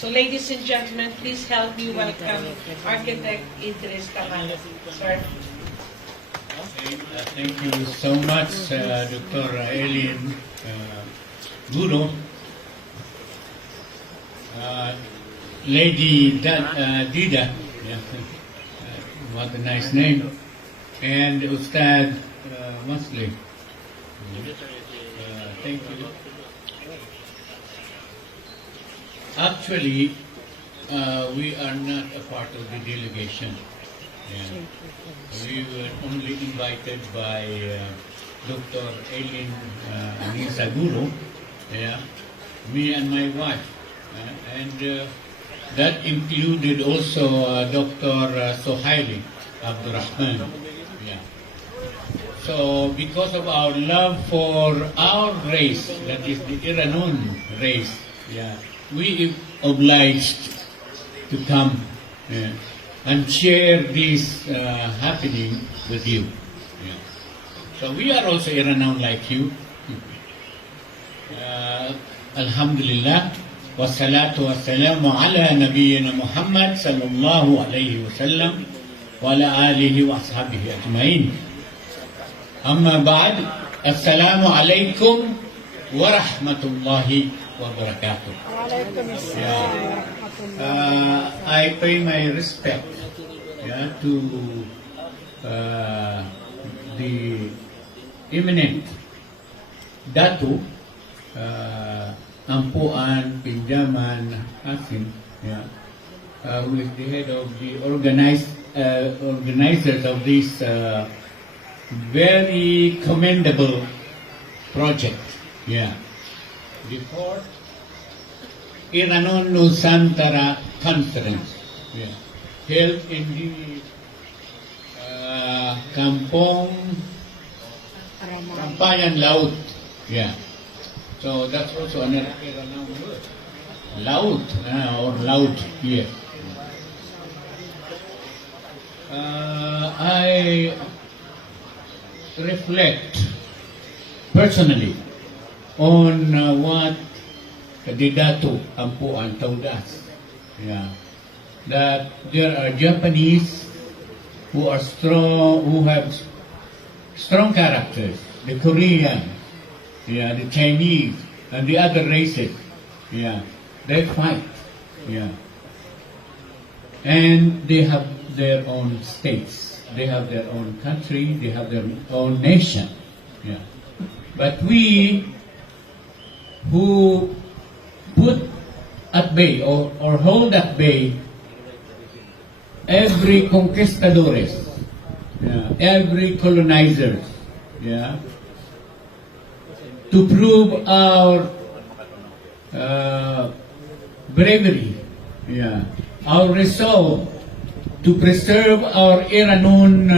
So ladies and gentlemen, please help me welcome Architect Idres Tamano. Sir. Thank you so much, Dr. Eileen Guro. Lady Dida, yeah, what a nice name, and Ustad Muslem. Thank you. Actually, we are not a part of the delegation. Yeah. We were only invited by Dr. Eileen Guro, yeah, me and my wife. And that included also Dr. Sohaili Abdurrahman. Yeah. So because of our love for our race, that is the IRANUN race, yeah, we obliged to come and share this happening with you. Yeah. So we are also IRANUN like you. Alhamdulillah. Wassalatu wassalamu ala nabiyyina Muhammad sallallahu alayhi wa sallam wa ala alihi wa ashabihi ajma'in. Amma ba'd, assalamu alaykum wa rahmatullahi wa barakatuh. I pay my respect to the eminent Datu Ampuan Pinjaman Hasim, who is the head of the organizers of this very commendable project. Yeah. The fourth IRANUN Nusantara Conference, held in the Kampong Kampayan Laut. Yeah. So that's also another IRANUN word. Loud or loud here. I reflect personally on what the Datu Ampuan told us. Yeah. That there are Japanese who are strong, who have strong characters. The Koreans, yeah, the Chinese and the other races, yeah, they fight, yeah, and they have their own states, they have their own country, they have their own nation, yeah. But we who put at bay or hold at bay every conquistadores, yeah, every colonizers, yeah, to prove our bravery, yeah, our resolve to preserve our IRANUN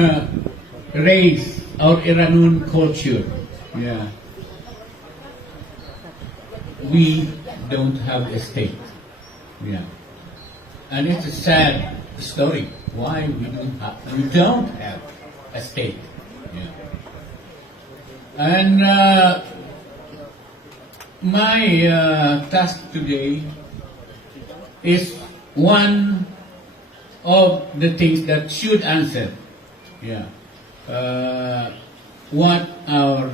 race, our IRANUN culture. Yeah. We don't have a state. Yeah. And it's a sad story why we don't have a state. Yeah. And my task today is one of the things that should answer, yeah, what our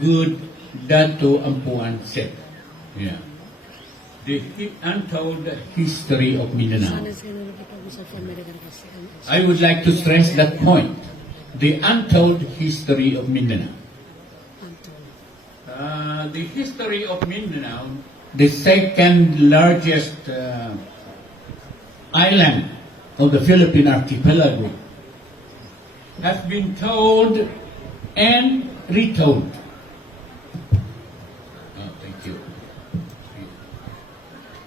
good Datu Ampuan said, yeah. The untold history of Mindanao. I would like to stress that point, the untold history of Mindanao. The history of Mindanao, the second largest island of the Philippine archipelago, has been told and retold. Oh, thank you.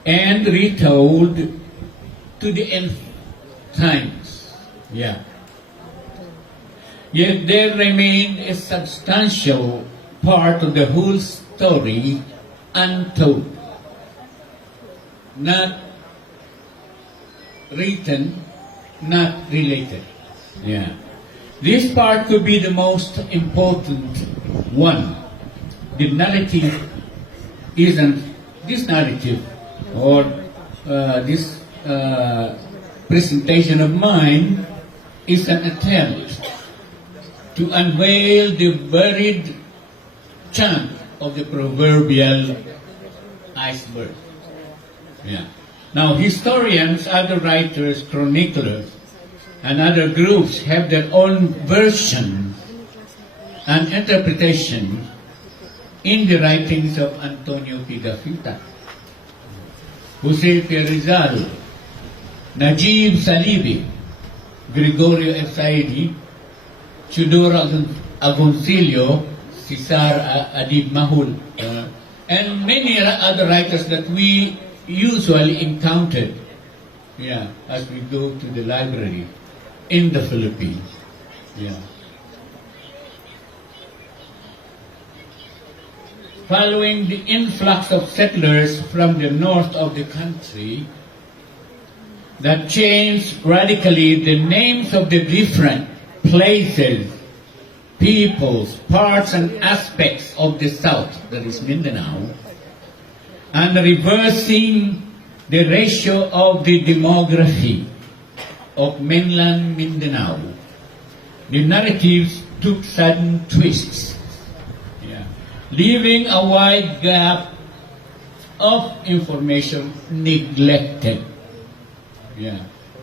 And retold to the nth times. Yeah. Yet there remained a substantial part of the whole story untold, not written, not related. Yeah. This part could be the most important one. The narrative isn't, this narrative or this presentation of mine is an attempt to unveil the buried chunk of the proverbial iceberg. Yeah. Now, historians, other writers, chroniclers, and other groups have their own version and interpretation in the writings of Antonio Pigafetta, Jose P. Rizal, Najib Salibi, Gregorio F. Saidi, Chudoro Agoncillo, Cesar Adib Mahul, and many other writers that we usually encountered, as we go to the library in the Philippines. Yeah. Following the influx of settlers from the north of the country that changed radically the names of the different places, peoples, parts, and aspects of the south, that is Mindanao, and reversing the ratio of the demography of mainland Mindanao, the narratives took sudden twists, leaving a wide gap of information neglected.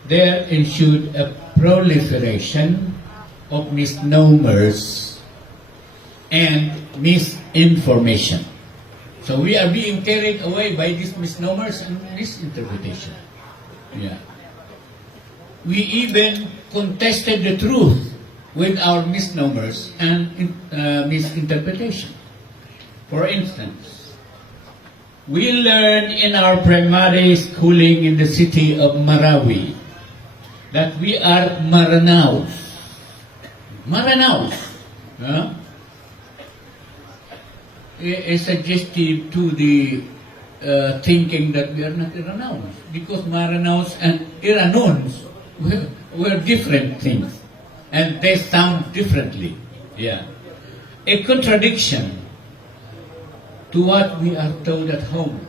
There ensued a proliferation of misnomers and misinformation. So we are being carried away by these misnomers and misinterpretation. We even contested the truth with our misnomers and misinterpretation. For instance, we learned in our primary schooling in the city of Marawi that we are Maranaos. Maranaos. Is suggestive to the thinking that we are not Iranaos, because Maranaos and Iranuns were different things, and they sound differently. A contradiction to what we are told at home.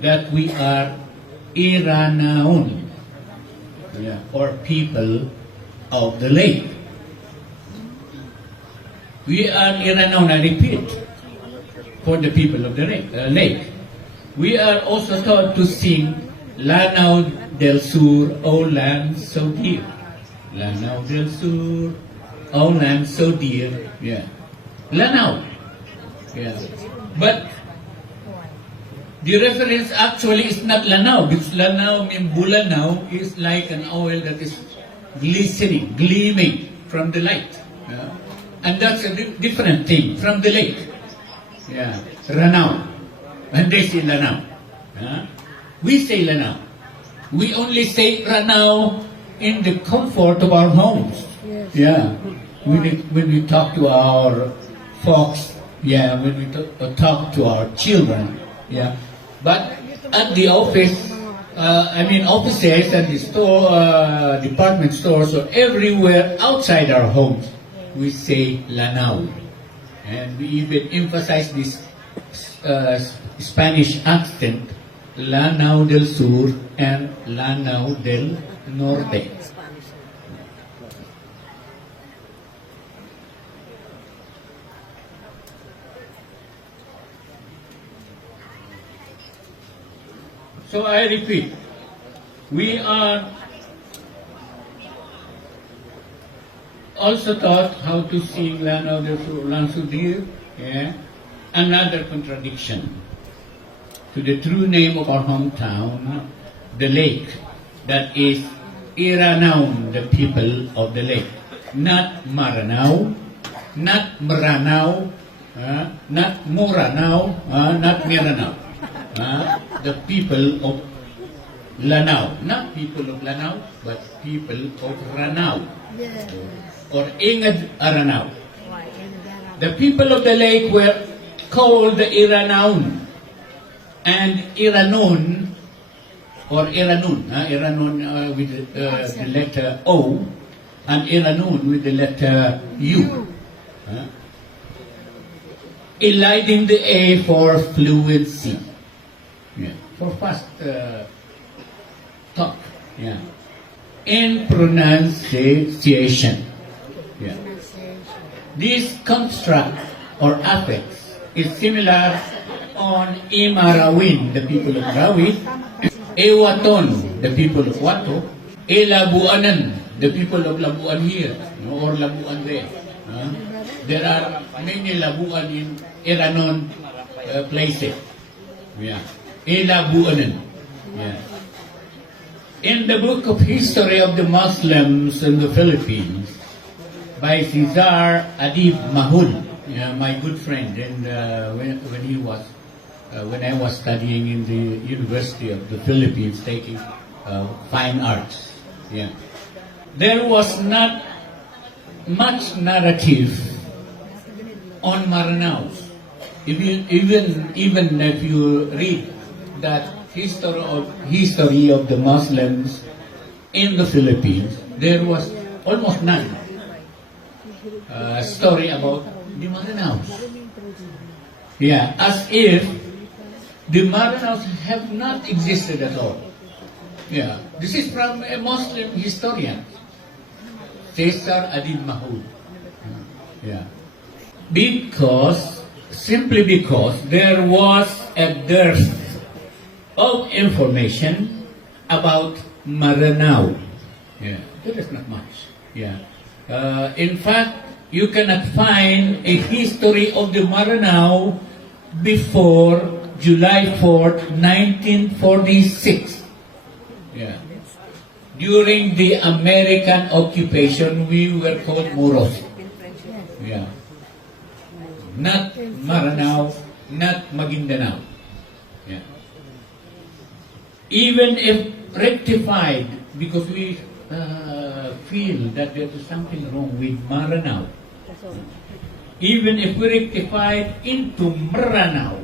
That we are IRANUN, or people of the lake. We are IRANUN, I repeat, for the people of the lake. We are also taught to sing Lanao del Sur, O land so dear. Lanao del Sur, O land so dear. Lanao. But the reference actually is not Lanao, because Lanao means Bulanao is like an oil that is glistening, gleaming from the light. And that's a different thing from the lake. Ranao. And they say Lanao. We say Lanao. We only say Ranao in the comfort of our homes. When we talk to our folks, when we talk to our children, But at the office, offices and the store, department stores, or everywhere outside our homes, we say Lanao. And we even emphasize this Spanish accent, Lanao del Sur and Lanao del Norte. So I repeat, we are also taught how to sing Lanao del Sur, Lansudir, another contradiction to the true name of our hometown, the lake, that is IRANUN, the people of the lake. Not Maranao, not Maranao, not Muranao, not Miranao. The people of Lanao, not people of Lanao, but people of Ranao, or Ingad Aranao. The people of the lake were called the IRANUN, and IRANUN, or IRANUN, IRANUN with the letter O, and IRANUN with the letter U. Eliding the A for fluency. Yeah. For fast talk. Yeah. And pronunciation. Yeah. This construct or affix is similar on Imarawin, the people of Rawit, Ewaton, the people of Wato, Elabuanan, the people of Labuan here, or Labuan there. There are many Labuan in IRANUN places. Yeah. Elabuanan. Yeah. In the book of History of the Muslims in the Philippines, by Cesar Adib Mahul, my good friend, and when I was studying in the University of the Philippines, taking fine arts, yeah, there was not much narrative on Maranao. Even if you read that history of the Muslims in the Philippines, there was almost none story about the Maranaos. Yeah, as if the Maranaos have not existed at all. Yeah, this is from a Muslim historian, Cesar Adib Mahul. Yeah, simply because there was a dearth of information about Maranao. Yeah, there is not much. Yeah. In fact, you cannot find a history of the Maranao before July 4th, 1946. Yeah. During the American occupation, we were called Muros. Yeah. Not Maranao, not Maguindanao. Yeah. Even if rectified, because we feel that there is something wrong with Maranao, even if we rectified into Maranao,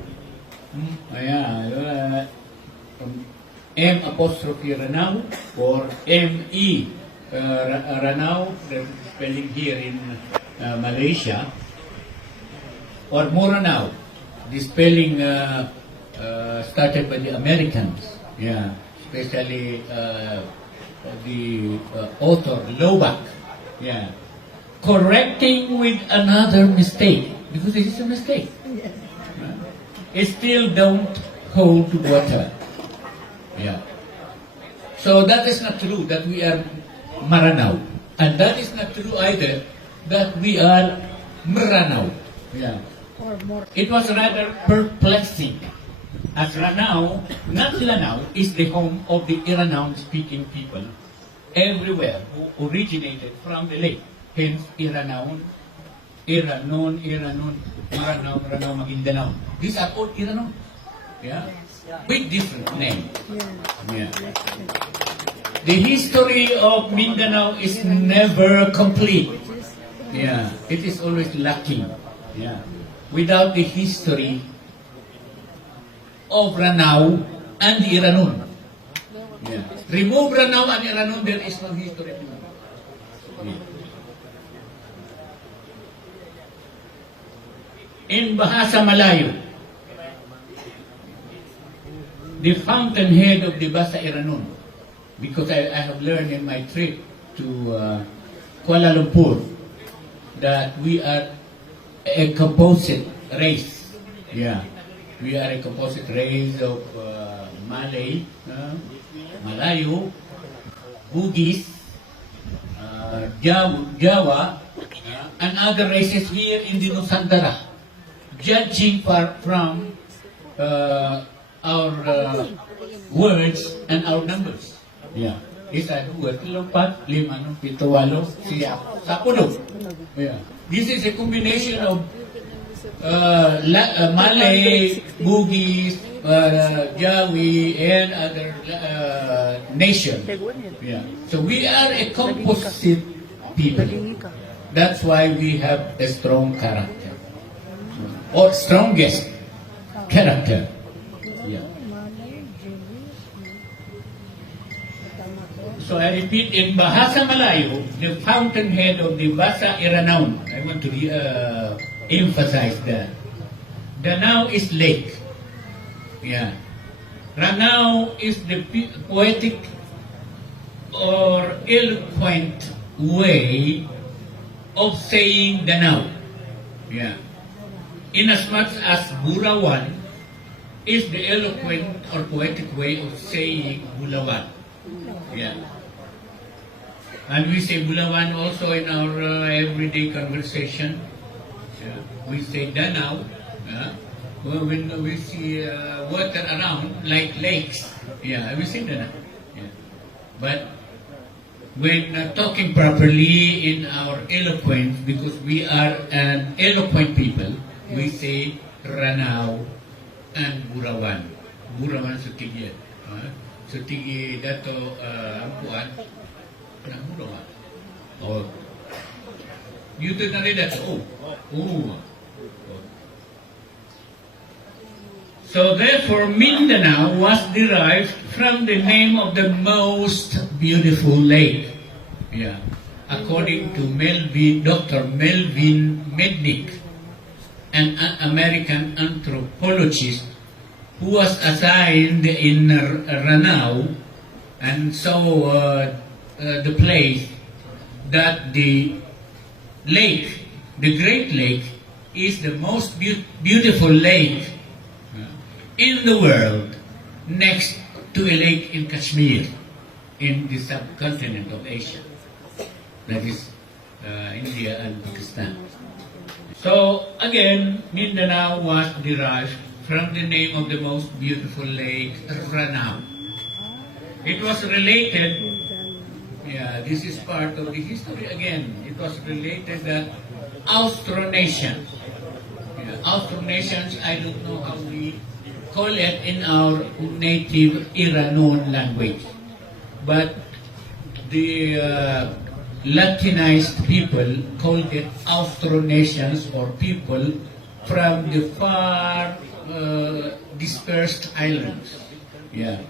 M apostrophe Ranao or M-E Ranao, the spelling here in Malaysia, or Moranao, the spelling started by the Americans, yeah, especially the author Lobach, yeah, correcting with another mistake, because it is a mistake. It still don't hold water. Yeah. So that is not true that we are Maranao. And that is not true either that we are Maranao. Yeah. It was rather perplexing, as Ranao, not Lanao, is the home of the IRANUN speaking people everywhere who originated from the lake. Hence IRANUN, Maranao, Maguindanao. These are all IRANUN. Yeah? With different names. Yeah. The history of Mindanao is never complete. Yeah. It is always lacking. Yeah. Without the history of Ranao and IRANUN. Yeah. Remove Ranao and IRANUN, there is no history. Yeah. In Bahasa Malayo, the fountainhead of the Basa IRANUN, because I have learned in my trip to Kuala Lumpur that we are a composite race. Yeah, we are a composite race of Malay, Malayo, Bugis, Jawa, and other races here in the Nusantara. Judging from our words and our numbers. Yeah. Isa, dua, tilo, pat, lima, no, pito, walo, siya, sapulo. Yeah. This is a combination of Malay, Bugis, Jawi, and other nations. Yeah. So we are a composite people. That's why we have a strong character. Or strongest character. Yeah. So I repeat, in Bahasa Malayo, the fountainhead of the Basa IRANUN, I want to emphasize that. Danao is lake. Yeah. Ranao is the poetic or eloquent way of saying Danao. Yeah. Inasmuch as Bulawan is the eloquent or poetic way of saying Bulawan. Yeah. And we say Bulawan also in our everyday conversation. Yeah. We say Danao. Yeah. Well, when we see water around, like lakes, yeah, we say Danao. Yeah. But when talking properly in our eloquence, because we are an eloquent people, we say Ranao and Burawan. Burawan sa tigyan. Sa tigi dato ampuan na Burawan. Oh. Yuto na rin dato. Oh. So therefore, Mindanao was derived from the name of the most beautiful lake. Yeah. According to Dr. Melvin Mednick, an American anthropologist who was assigned in Ranao and saw the place that the lake, the Great Lake, is the most beautiful lake in the world, next to a lake in Kashmir, in the subcontinent of Asia, that is India and Pakistan. So again, Mindanao was derived from the name of the most beautiful lake, Ranao. It was related, this is part of the history again, it was related that Austronesians, Austronesians, I don't know how we call it in our native IRANUN language. But the Latinized people called it Austronesians, or people from the far dispersed islands. Yeah.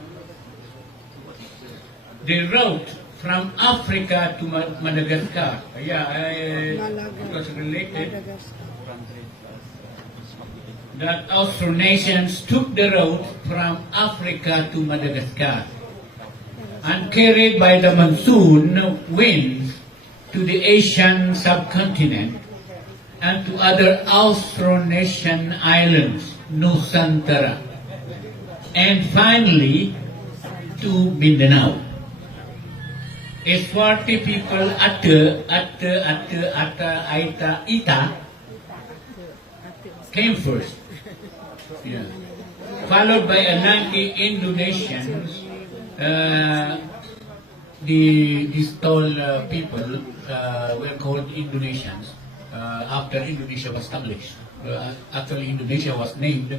They wrote from Africa to Madagascar. It was related that Austronesians took the road from Africa to Madagascar and carried by the monsoon winds to the Asian subcontinent and to other Austronesian islands, Nusantara, and finally to Mindanao. A Swati people, Ita, came first. Yeah. Followed by Anangi Indonesians, these tall people were called Indonesians after Indonesia was established. Actually, Indonesia was named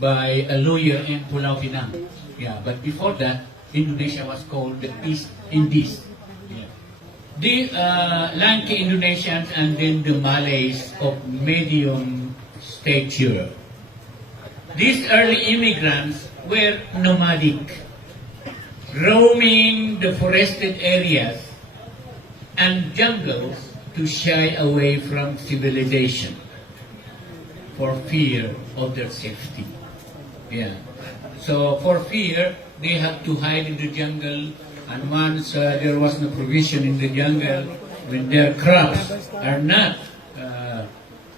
by a lawyer in Pulau Pinang. Yeah, but before that, Indonesia was called the East Indies. Yeah. The Lanka Indonesians and then the Malays of medium stature. These early immigrants were nomadic, roaming the forested areas and jungles to shy away from civilization for fear of their safety. Yeah. So for fear, they had to hide in the jungle, and once there was no provision in the jungle, when their crops are not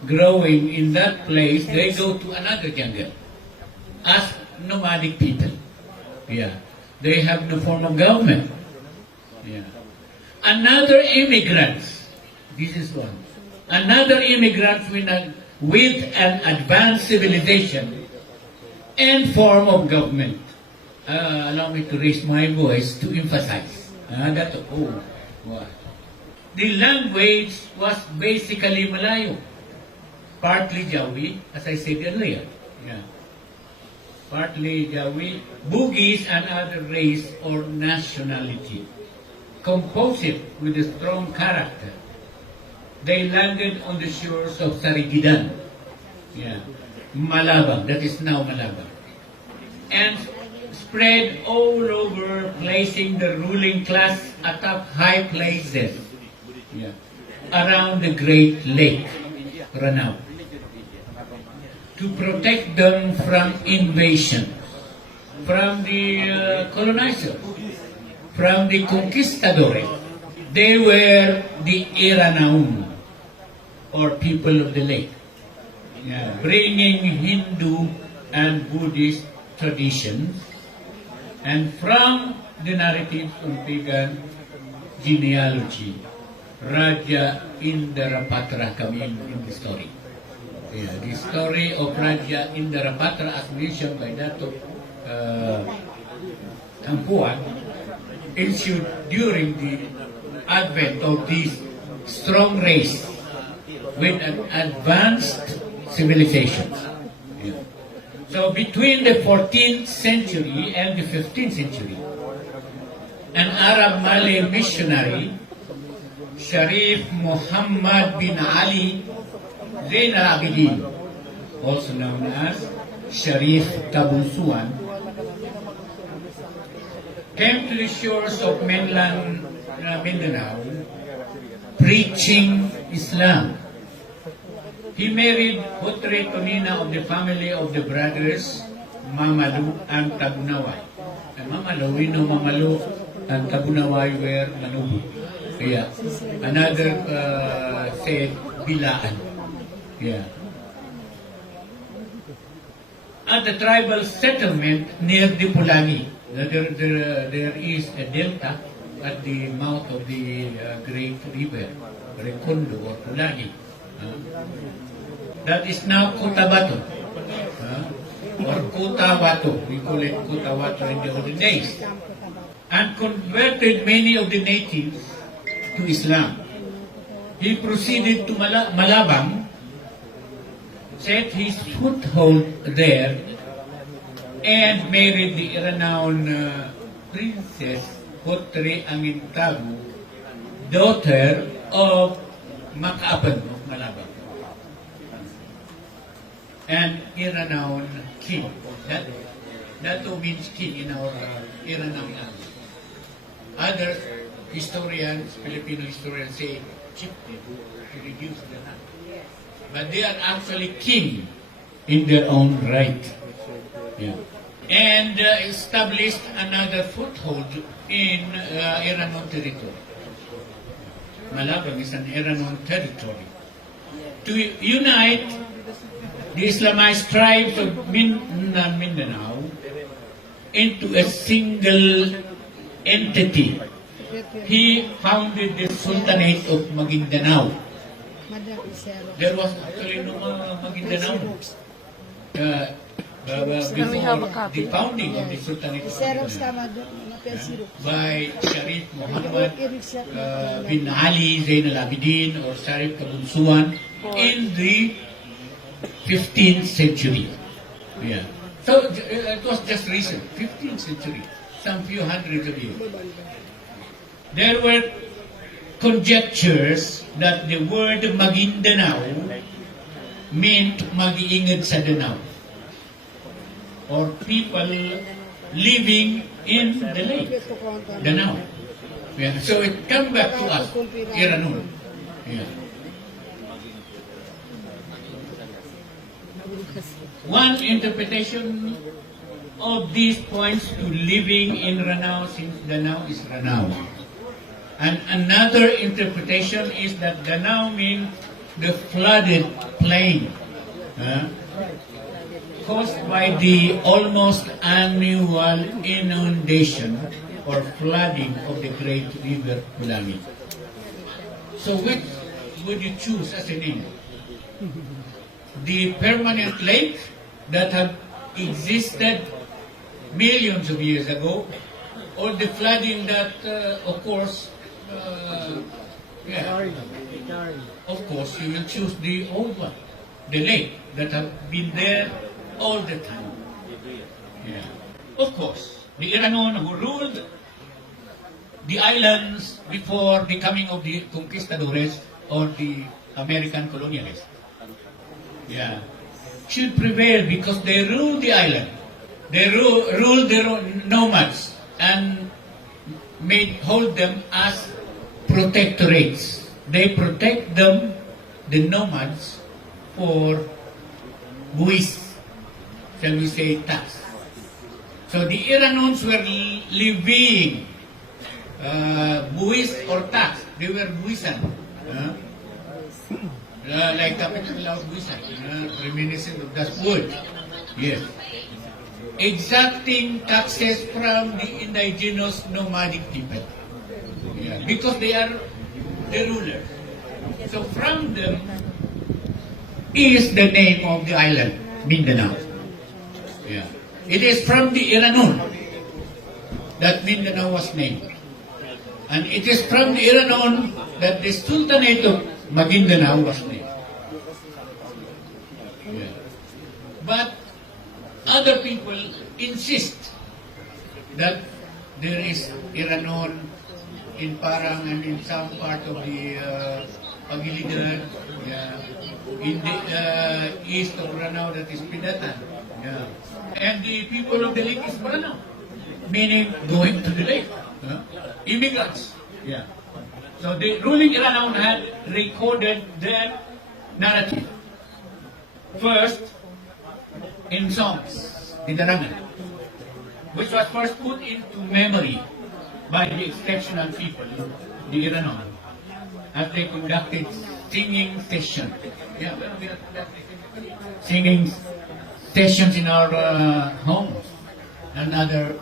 growing in that place, they go to another jungle as nomadic people. Yeah. They have no form of government. Yeah. Another immigrants, this is one, another immigrants with an advanced civilization and form of government. Allow me to raise my voice to emphasize. The language was basically Malayo, partly Jawi, as I said earlier. Yeah. Partly Jawi, Bugis, and other race or nationality. Composite with a strong character. They landed on the shores of Sarigidan, Malabang, that is now Malabang, and spread all over, placing the ruling class atop high places around the Great Lake, Ranao, to protect them from invasion. from the colonizer, from the conquistadores. They were the IRANUN, or people of the lake, bringing Hindu and Buddhist traditions, and from the narratives on pagan genealogy, Raja Indarapatra come in the story. The story of Raja Indarapatra, as mentioned by Dato Tampuan, ensued during the advent of this strong race with an advanced civilization. So between the 14th century and the 15th century, an Arab Malay missionary, Sharif Muhammad bin Ali Zain al-Abidin, also known as Sharif Tabunsuan, came to the shores of mainland Mindanao preaching Islam. He married Putre Tonina of the family of the brothers Mamalu and Tabunaway. And Mamalu, we know Mamalu and Tabunaway were Manubu. Yeah. Another said Bilaan. Yeah. At the tribal settlement near Dipolagi, there is a delta at the mouth of the great river, Recondo or Pulagi. That is now Cotabato, or Cotabato. We call it Cotabato in the olden days. And converted many of the natives to Islam. He proceeded to Malabang, set his foothold there, and married the renowned princess Putre Amintagu, daughter of Makaapan of Malabang, and renowned king. That means king in our renowned language. Other historians, Filipino historians, say chieftain to reduce the land. But they are actually king in their own right. Yeah. And established another foothold in IRANUN territory. Malabang is an IRANUN territory. To unite the Islamized tribes of Mindanao into a single entity, he founded the Sultanate of Maguindanao. There was actually no Maguindanao before the founding of the Sultanate of Maguindanao by Sharif Muhammad bin Ali Zain al-Abidin or Sharif Tabunsuan in the 15th century. Yeah. So it was just recent, 15th century, some few hundreds of years. There were conjectures that the word Maguindanao meant mag-iingad sa Danao, or people living in the lake, Danao. Yeah. So it comes back to us, IRANUN. Yeah. One interpretation of these points to living in Ranao, since Danao is Ranao. And another interpretation is that Danao means the flooded plain, caused by the almost annual inundation or flooding of the great river Pulangi. So which would you choose as a name? The permanent lake that had existed millions of years ago, or the flooding that, of course, of course, you will choose the old one, the lake that have been there all the time. Yeah. Of course, the IRANUN who ruled the islands before the coming of the conquistadores or the American colonialists. Yeah, should prevail because they rule the island. They rule the nomads and hold them as protectorates. They protect them, the nomads, for buwis, shall we say tax. So the IRANUNs were living buwis or tax. They were buwisan. Like capital of buwisan. Reminiscent of that word. Yes. Exacting taxes from the indigenous nomadic people. Yeah. Because they are the rulers. So from them is the name of the island, Mindanao. Yeah. It is from the IRANUN that Mindanao was named. And it is from the IRANUN that the Sultanate of Maguindanao was named. Yeah. But other people insist that there is IRANUN in Parang and in some part of the Pagilidan, yeah. In the east of Ranao, that is Pidatan. Yeah. And the people of the lake is Ranao, meaning going to the lake. Immigrants. Yeah. So the ruling Ranao had recorded their narrative. First, in songs, the Darangan, which was first put into memory by the exceptional people, the IRANUN, as they conducted singing sessions. Yeah, well, we have conducted singing sessions in our homes and other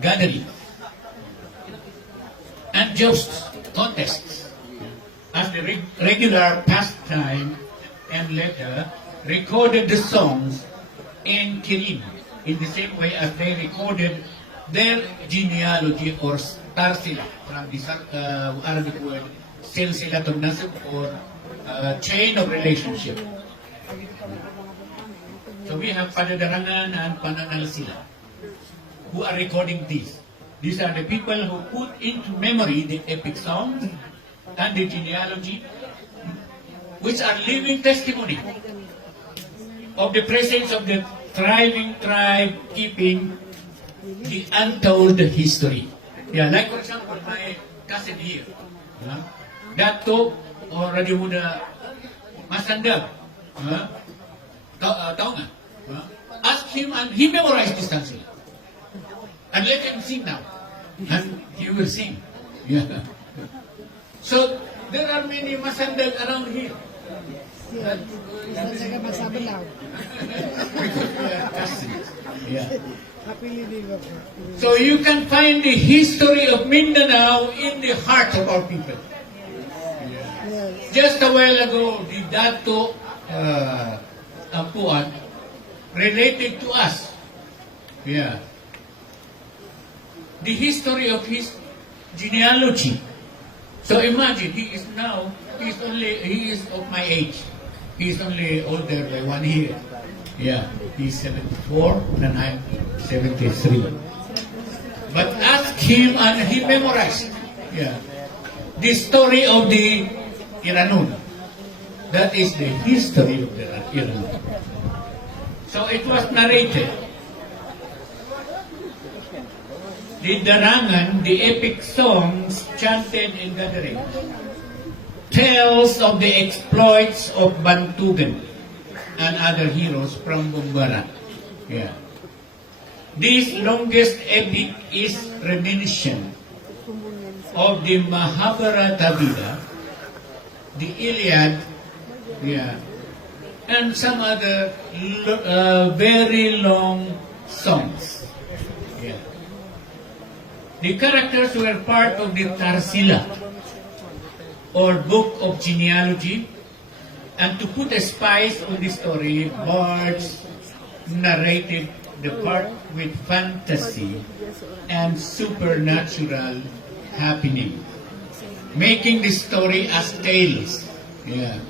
gatherings. And just contests as the regular pastime, and later recorded the songs in Kirim in the same way as they recorded their genealogy or tarsila from the Arabic word silsilatun nasab or chain of relationship. So we have Padadarangan and Pananalsila who are recording these. These are the people who put into memory the epic songs and the genealogy, which are living testimony of the presence of the thriving tribe keeping the untold history. Yeah, like for example, my cousin here, Dato or Radio Muda Masandab, Taunga, ask him and he memorized this country. And let him sing now. And he will sing. Yeah. So there are many Masandag around here. Yeah. So you can find the history of Mindanao in the heart of our people. Yeah. Just a while ago, the Dato Ampuan related to us. Yeah. The history of his genealogy. So imagine, he is of my age. He is only older by 1 year. Yeah, he's 74 and I'm 73. But ask him and he memorized. Yeah, the story of the IRANUN. That is the history of the IRANUN. So it was narrated. The darangan, the epic songs chanted in gatherings, tells of the exploits of Bantugan and other heroes from Bumbara. Yeah. This longest epic is reminiscent of the Mahabharata Vida, the Iliad, yeah, and some other very long songs. Yeah. The characters were part of the Tarsila, or book of genealogy, and to put a spice on the story, bards narrated the part with fantasy and supernatural happening, making the story as tales. Yeah.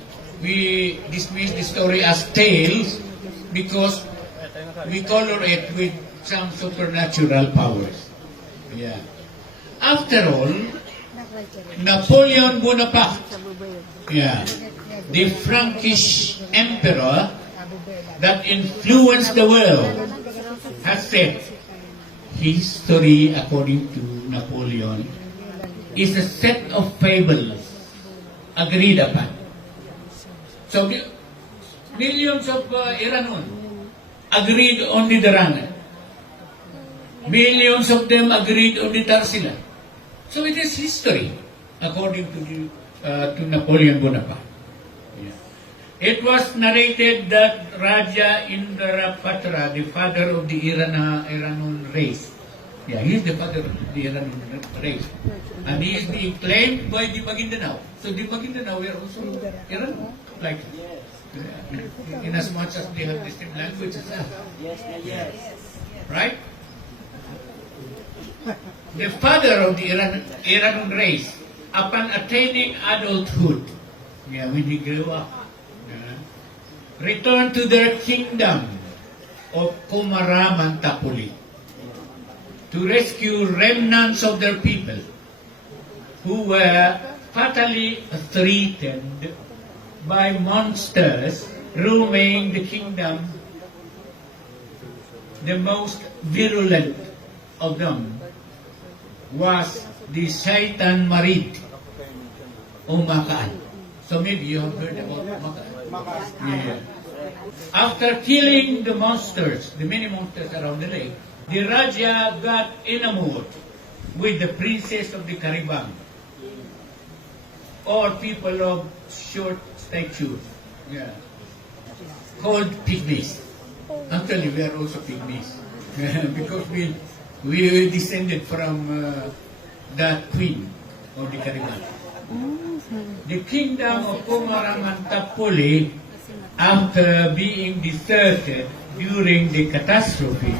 We dismiss the story as tales because we color it with some supernatural powers. Yeah. After all, Napoleon Bonaparte, yeah, the Frankish emperor that influenced the world, has said, history, according to Napoleon, is a set of fables agreed upon. So millions of IRANUN agreed on the darangan. Millions of them agreed on the Tarsila. So it is history, according to Napoleon Bonaparte. Yeah. It was narrated that Raja Indrapatra, the father of the IRANUN race, yeah, he is the father of the IRANUN race, and he is being claimed by the Maguindanao. So the Maguindanao were also IRANUN, like in as much as they have the same language as us. Yes. Right? The father of the IRANUN race, upon attaining adulthood, yeah, when he grew up, returned to their kingdom of Kumaraman Tapuli to rescue remnants of their people who were fatally threatened by monsters roaming the kingdom. The most virulent of them was the Shaitan Marid o Makaan. So maybe you have heard about Makaan. Yeah. After killing the monsters, the many monsters around the lake, the Raja got enamored with the princess of the Karibang, or people of short stature, yeah, called pygmies. Actually, we are also pygmies because we descended from that queen of the Karibang. The kingdom of Kumaraman Tapuli, after being deserted during the catastrophe,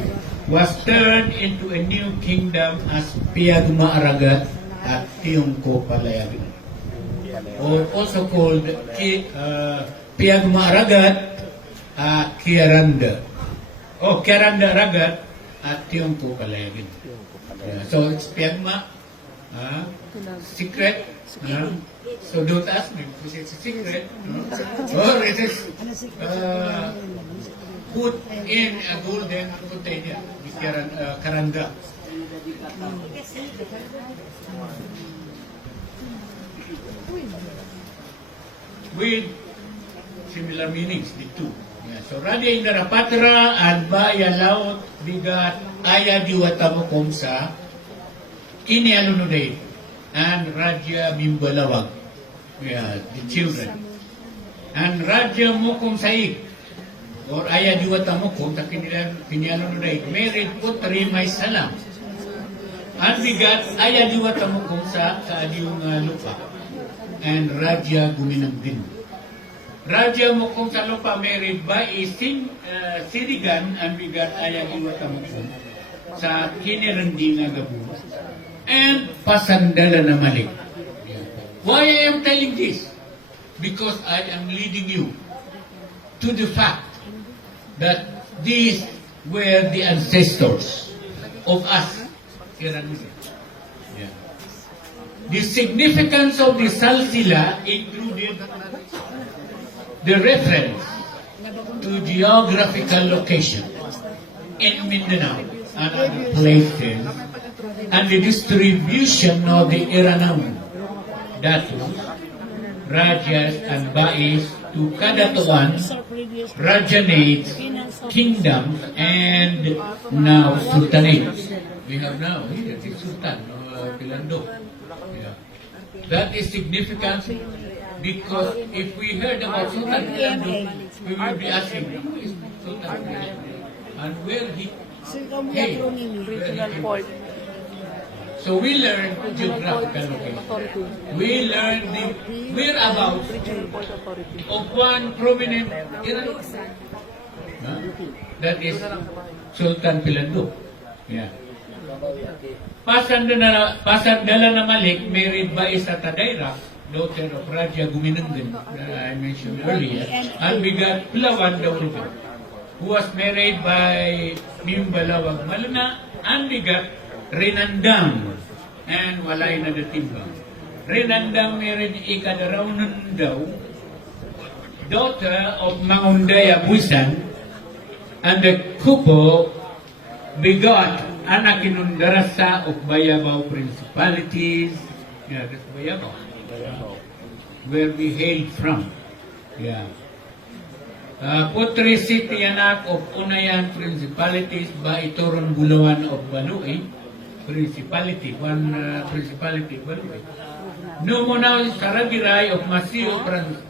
was turned into a new kingdom as Piagmaaragat at Tiongko Palayagan, or also called Piagmaaragat at Kiaranda, or Kiaranda Aragat at Tiongko Palayagan. Yeah, so it's Piagma, secret. So don't ask me because it's a secret. Or it is put in a golden container, the Karanda. With similar meanings, the two. Yeah. So Raja Indrapatra and Baya Laut bigat Aya Diwatamukomsa, Inialunuday, and Raja Bimbalawag, yeah, the children. And Raja Mukum Saik, or Aya Diwatamukom, Kinialunuday, married Putri Maisalam. And bigat Aya Diwatamukom sa Kaadiung Lupa, and Raja Guminagdin. Raja Mukum sa Lupa married by Sirigan and bigat Aya Diwatamukom sa Kinirandinga Gabu and Pasandala na Malik. Why I am telling this? Because I am leading you to the fact that these were the ancestors of us Iranians. Yeah. The significance of the Salsila included the reference to geographical location in Mindanao and other places, and the distribution of the IRANUN, datus, rajas, and bais to Kadatuan, Rajanates, kingdoms, and now sultanates. We have now here the Sultan of Pilando. Yeah. That is significant because if we heard about Sultan Pilando, we will be asking, who is Sultan Pilando? And where he came? So we learn geographical location. We learn the whereabouts of one prominent Iranian. That is Sultan Pilando. Yeah. Pasandala na Malik married by Isa Tadayra, daughter of Raja Guminangan, I mentioned earlier, and begat Pulawan Daurugan, who was married by Mimbalawag Maluna, and begat Rinandang and Walay na Datimbang. Rinandang married Ikadaraunan daw, daughter of Mangundaya Buisan, and the couple begot anak inundarasa of Bayabao principalities. Yeah, that's Bayabao, where we hailed from. Yeah. Putri Sitianak of Unayan Principalities ba itoron Bulawan of Baluay Principality, one Principality Baluay. Numunao Sarabiray of Masio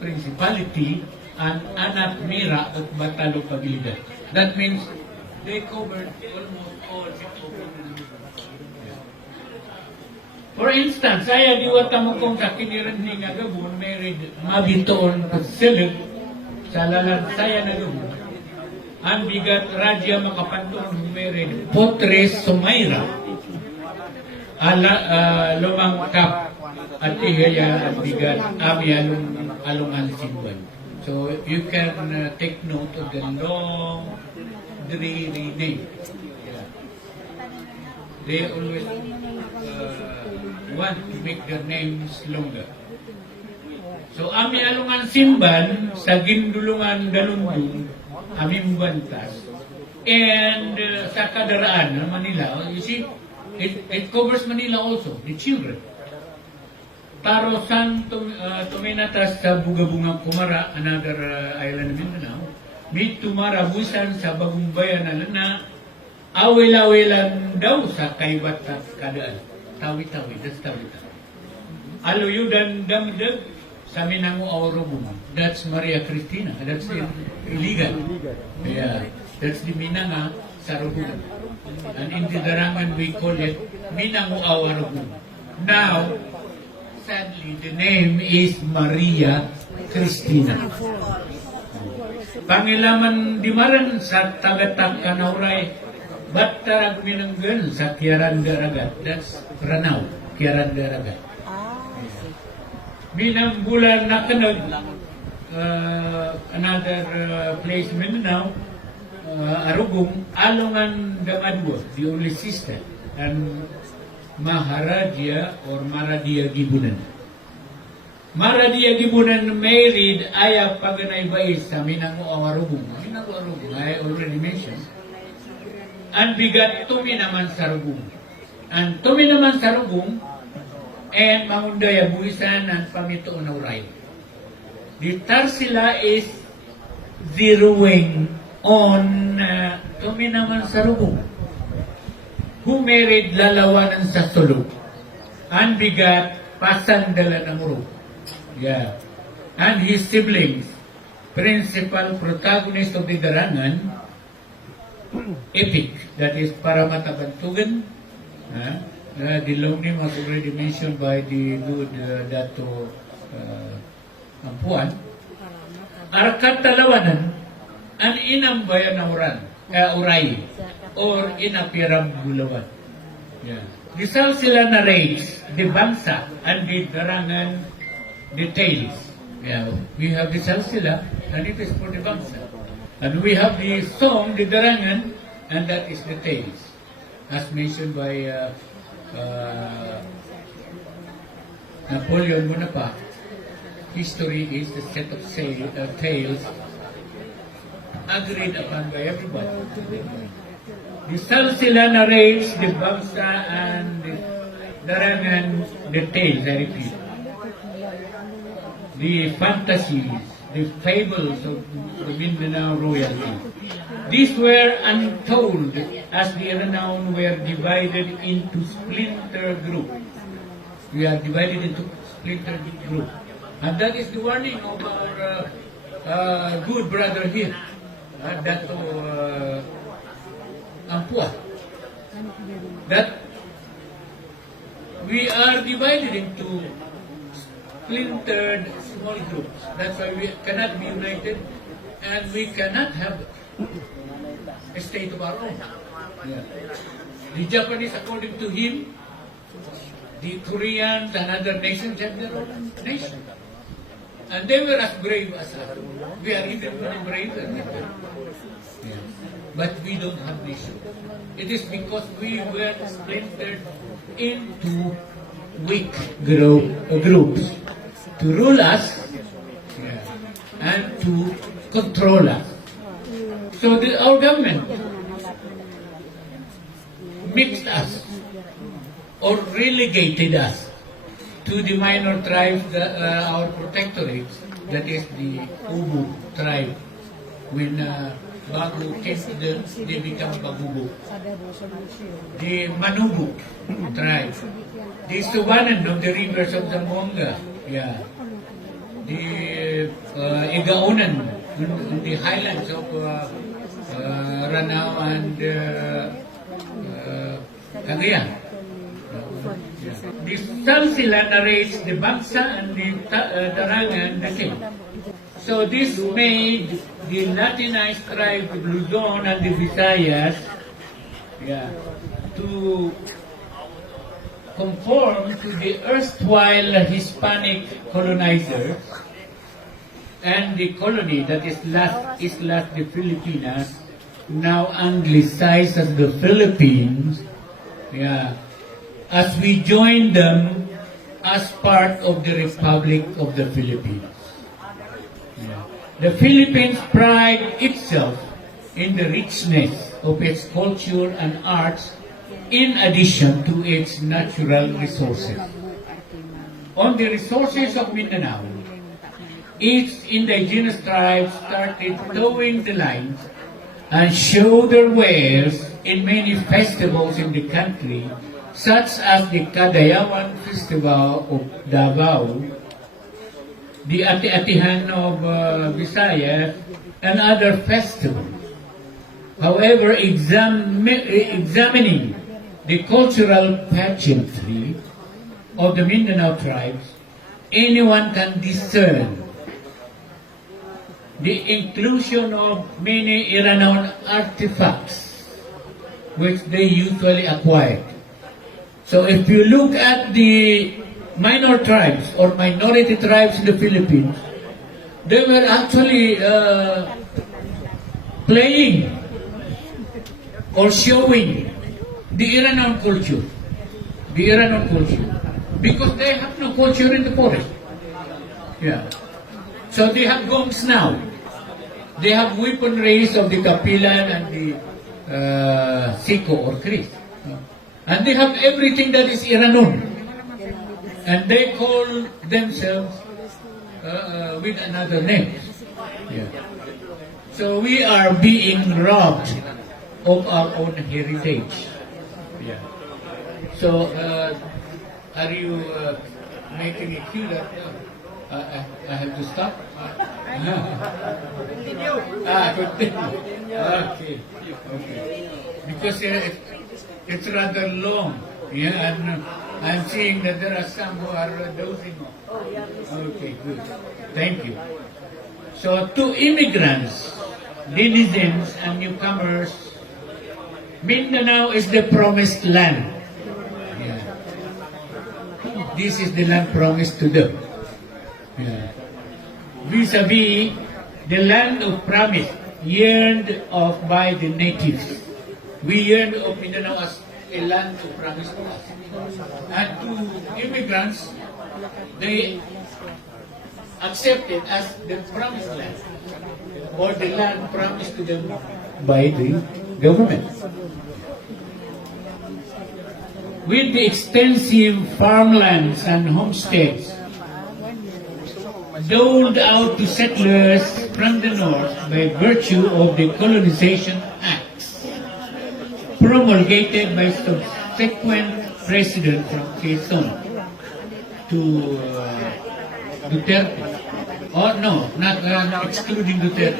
Principality and Anak Mira of Batalo Pagilidan. That means they covered almost all the For instance, saya diwata mo kong sa kiniran ni nga gabon, married mabitoon pagsilid sa lalang saya na gabon. Ang bigat radya makapantong married Potres Sumayra. Lumangkap at ihaya ang bigat ami alungan simban. So you can take note of the long, dreary name. Yeah. They always want to make their names longer. So, ami alungan simban, sa gindulungan dalundong, aming bantas, and sa kadaraan ng Manila, you see, it covers Manila also, the children. Tarosan tuminatas sa Bugabungang Kumara, another island of Mindanao, may tumarabusan sa Bagong Bayan na awil-awilan daw sa kaibat at kadaan. Tawi-tawi, that's tawi-tawi. Aluyudan damdag sa Minango Aurobum. That's Maria Cristina. That's illegal. Yeah, that's the Minanga Sarubum. And in the Darangan we call it Minango Aurobum. Now, sadly, the name is Maria Cristina. Pangilaman dimaran sa Tagatak Kanauray, Batarag Minanggan sa Kiaran Daragat. That's Ranau, Kiaran Daragat. Binang bulan na kanag, another place Mindanao, Arugong, Alungan Damadwa, the only sister, and Maharadia or Maradia Gibunan. Maradia Gibunan married Aya Paganay Bais sa Minango Awarugong. Minango Awarugong, I already mentioned. And bigat Tumi naman sa Rugong. And Tumi naman sa Rugong, and Mahundaya Buisan and Pamito Unauray. The Tarsila is zeroing on Tumi naman sa Rugong, who married Lalawanan sa Sulu, and begat Pasandala Namuro. Yeah. And his siblings, principal protagonist of the Darangan, epic, that is Paramatabantugan. The long name was already mentioned by the good Dato Ampuan. Arkat Talawanan, an Inambayan Uray, or Inapiram Bulawan. Yeah. Gisal sila na rates, the Bangsa, and the Darangan details. Yeah. We have the Salsila, and it is for the Bangsa. And we have the song, the Darangan, and that is the tales, as mentioned by Napoleon Bonaparte. History is the set of tales agreed upon by everybody. The Salsila narrates the Bangsa and the Darangan the tales, I repeat. The fantasies, the fables of the Mindanao royalty. These were untold as the IRANUN were divided into splinter groups. We are divided into splinter groups. And that is the warning of our good brother here, Dato Ampua, that we are divided into splintered small groups. That's why we cannot be united, and we cannot have a state of our own. Yeah. The Japanese, according to him, the Koreans and other nations have their own nation. And they were as brave as us. We are even more brave than them. Yeah. But we don't have nation. It is because we were splintered into weak groups to rule us, yeah, and to control us. So our government mixed us or relegated us to the minor tribes, our protectorates, that is the Ubu tribe when Bago came to they become Bagubo. The Manubu tribe. The Subanan of the rivers of Zamboanga. Yeah. The Igaunan on the highlands of Ranao and Cagayan. The Salsila narrates the Bangsa and the Darangan the king. So this made the Latinized tribe of Luzon and the Visayas to conform to the erstwhile Hispanic colonizers and the colony that is Islas de Filipinas, now anglicized as the Philippines, as we joined them as part of the Republic of the Philippines. The Philippines pride itself in the richness of its culture and arts in addition to its natural resources. On the resources of Mindanao, its indigenous tribes started towing the lines and show their wares in many festivals in the country, such as the Kadayawan Festival of Davao, the Ati-Atihan of Visayas, and other festivals. However, examining the cultural pageantry of the Mindanao tribes, anyone can discern the inclusion of many IRANUN artifacts which they usually acquired. So if you look at the minor tribes or minority tribes in the Philippines, they were actually playing or showing the IRANUN culture. The IRANUN culture. Because they have no culture in the forest. Yeah. So they have gongs now. They have weaponries of the Kapilan and the Siko or Kris. And they have everything that is IRANUN. And they call themselves with another name. Yeah. So we are being robbed of our own heritage. Yeah. So are you making it clear that I have to stop? Continue. Continue. Okay. Because it's rather long. Yeah, and I'm seeing that there are some who are dozing off. Okay, good. Thank you. So to immigrants, denizens, and newcomers, Mindanao is the promised land. Yeah. This is the land promised to them. Yeah. Vis-a-vis the land of promise yearned of by the natives. We yearn of Mindanao as a land of promise to us. And to immigrants, they accept it as the promised land or the land promised to them by the government. With the extensive farmlands and homesteads doled out to settlers from the north by virtue of the Colonization Acts promulgated by subsequent president from Quezon to Duterte. Oh no, not excluding Duterte.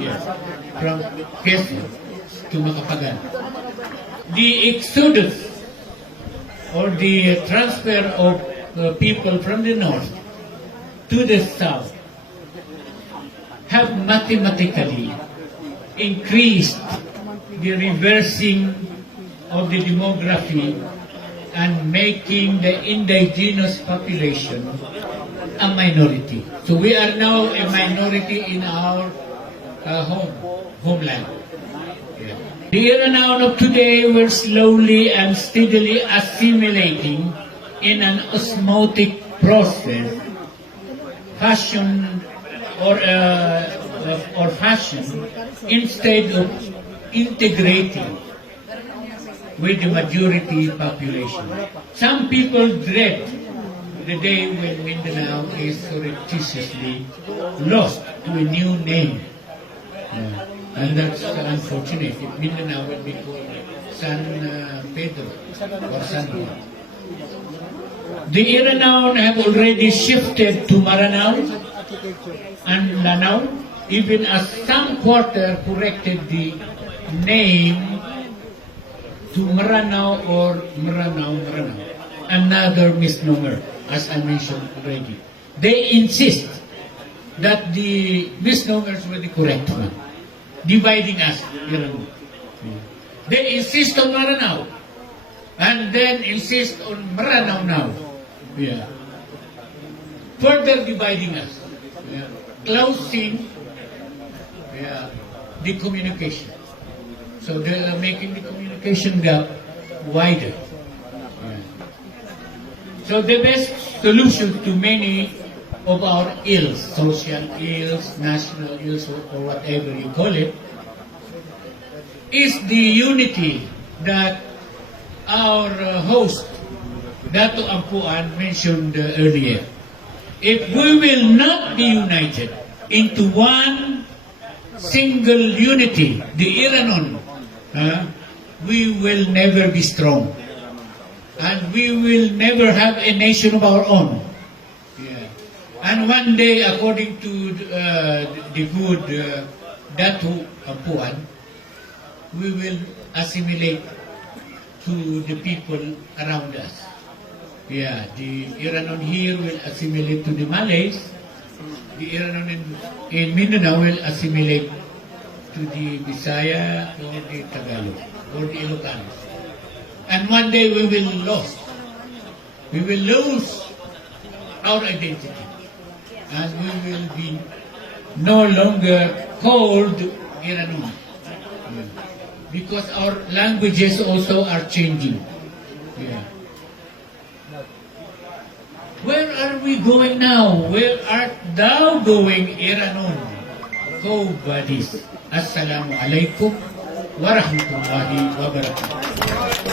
Yes, from Quezon to Macapagal. The exodus or the transfer of people from the north to the south have mathematically increased the reversing of the demography and making the indigenous population a minority. So we are now a minority in our homeland. Yeah. The IRANUN of today were slowly and steadily assimilating in an osmotic process, fashion instead of integrating with the majority population. Some people dread the day when Mindanao is surreptitiously lost to a new name Yeah. And that's unfortunate. If Mindanao will be called San Pedro or San Juan. The IRANUN have already shifted to Maranao and Lanao, even as some quarter corrected the name to Maranao or Maranao. Another misnomer, as I mentioned already. They insist that the misnomers were the correct one, dividing us. They insist on Maranao, and then insist on Maranao now. Yeah. Further dividing us. Yeah. Closing the communication. So they are making the communication gap wider. Yeah. So the best solution to many of our ills, social ills, national ills, or whatever you call it, is the unity that our host, Dato Ampuan, mentioned earlier. If we will not be united into one single unity, the IRANUN, we will never be strong. And we will never have a nation of our own. Yeah. And one day, according to the good Dato Ampuan, we will assimilate to the people around us. Yeah, the IRANUN here will assimilate to the Malays. The IRANUN in Mindanao will assimilate to the Bisaya or the Tagalog or the Ilocanos. And one day we will lose. We will lose our identity. And we will be no longer called IRANUN. Because our languages also are changing. Yeah. Where are we going now? Where art thou going, IRANUN? Go, buddies. Assalamu alaikum wa rahmatullahi wa barakatuh.